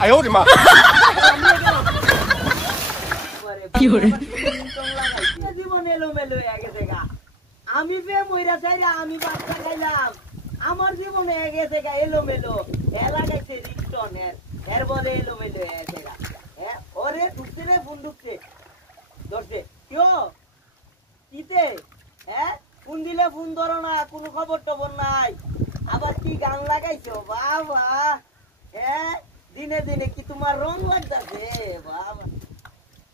哎呦我的妈！ জীবন এলোমেলো হয়ে গেছে গা। আমি প্রেম হইরা চাইরা আমি বাচ্চা খাইলাম, আমার জীবনে হয়ে গেছে গা এলোমেলো। লাগাইছে রিক্টনের এর বলে এলোমেলো হয়ে গেছে গা। ওরে ঢুকছে রে, ফোন ঢুকছে, ধরছে কেউ কিতে। ফোন দিলে ফোন ধরো না, কোনো খবর টবর নাই। আবার কি গান লাগাইছো বাবা। দিনে দিনে কি তোমার রং লাগতেছে বাবা।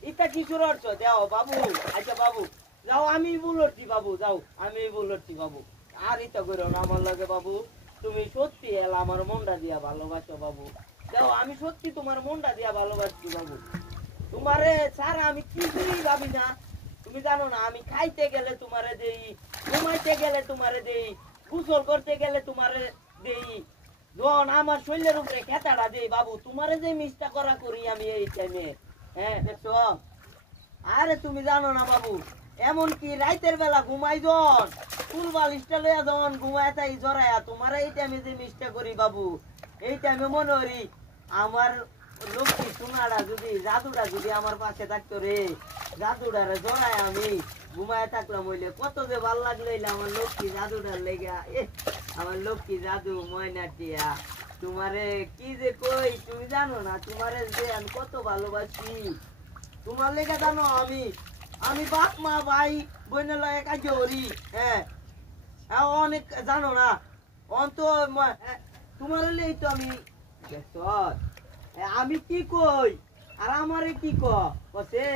এটা কি শুরু করছো? যাও বাবু, আচ্ছা বাবু যাও, আমি বলছি বাবু, যাও আমি বলছি বাবু। আর এটা করো না আমার লাগে বাবু, তুমি সত্যি এলা আমার মনটা দিয়া ভালোবাসো বাবু। যাও, আমি সত্যি তোমার মনটা দিয়া ভালোবাসছি বাবু। তোমারে ছাড়া আমি কিছুই ভাবি না। তুমি জানো না, আমি খাইতে গেলে তোমারে দেই, ঘুমাইতে গেলে তোমারে দেই, গোসল করতে গেলে তোমারে দেই, যখন আমার শরীরের উপরে খেতাটা দেই বাবু, তোমারে যে মিষ্টা করা করি আমি এই টাইমে। দেখছো? আরে তুমি জানো না বাবু, এমনকি রাইতের বেলা ঘুমাই যখন ফুল বালিশটা লইয়া যখন ঘুমায় তাই জড়াইয়া তোমার এই টাইমে যে মিষ্টা করি বাবু, এই টাইমে মনে করি আমার লক্ষ্মী সোনাটা যদি, জাদুটা যদি আমার পাশে থাকতো রে, জাদুটারে জড়ায় আমি ঘুমায় থাকলাম হইলে কত যে ভাল লাগলো আমার লক্ষ্মী জাদুটার লেগা। আমার লক্ষ্মী জাদু ময়নাটিয়া, তোমারে কি যে কই তুমি জানো না, তোমারে যে আমি কত ভালোবাসি। তোমার লেগে জানো আমি আমি বাপ মা ভাই বোনের লগে কাজ করি। অনেক জানো না অন্ত তোমার লেই তো আমি। আমি কি কই আর আমারে কি কছে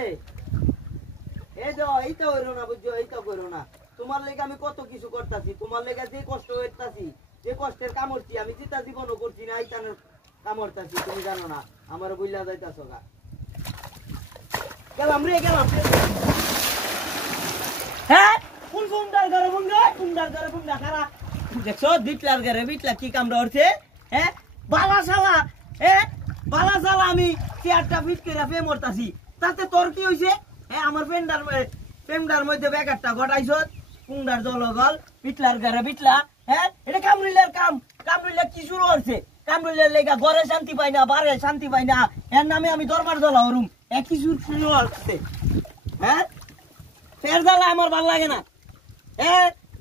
এইটা হইলো না, বুঝছো? এইটা করো না। তোমার লেগে আমি কত কিছু করতেছি, তোমার লেগে যে কষ্ট হইতাছি, যে কষ্টের কামড়ছি আমি চিতা জীবনও করছি না, এইটানের কামড়তাছি। তুমি জানো না, আমার বুঝলা যাইতাছ গা। গেলাম রে, গেলাম। কোন ফুন্ডার ঘরে ফুন্ডা, ফুন্ডার ঘরে ফুন্ডা খারা দেখছো? বিটলার ঘরে বিটলা কি কামড়া উঠছে। বালা শালা, বালা শালা আমি চেয়ারটা ফিট করে ফে মরতাছি, তাতে তোর কি হইছে? আমার ফ্রেন্ডার মধ্যে ব্যাগারটা ঘটাইছ কুন্ডার জলগল বিটলার ঘরে বিটলা। এটা কামড়িলার কামড়িলে কি শুরু হচ্ছে? কামড়িলার লেগা ঘরে শান্তি পাই না, বারে শান্তি পাই না, এর নামে আমি দরবার জ্বলা হরুম। একই শুরু হচ্ছে। ফের জ্বালা আমার ভাল লাগে না।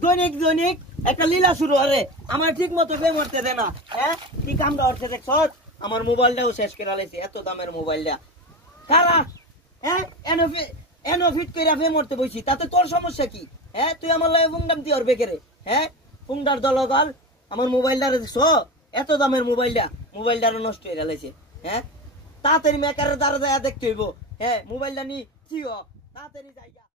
দৈনিক দৈনিক একটা লীলা শুরু হরে, আমার ঠিক মতো ফে মরতে দে না। কি কামড়া হচ্ছে দেখছ? আমার মোবাইলটাও শেষ করে লাইছে, এত দামের মোবাইলটা কারা। এনো ফিট করে ফে মরতে বইছি, তাতে তোর সমস্যা কি? তুই আমার লাগে ফুংডাম দিয়ে বেকে রে। ফুংডার দলগাল আমার মোবাইলটা দেখছ? এত দামের মোবাইলটা নষ্ট হয়ে লাইছে। তাড়াতাড়ি মেকারের দ্বারা দেখতে হইব। মোবাইলটা নি কি তাড়াতাড়ি যাইগা।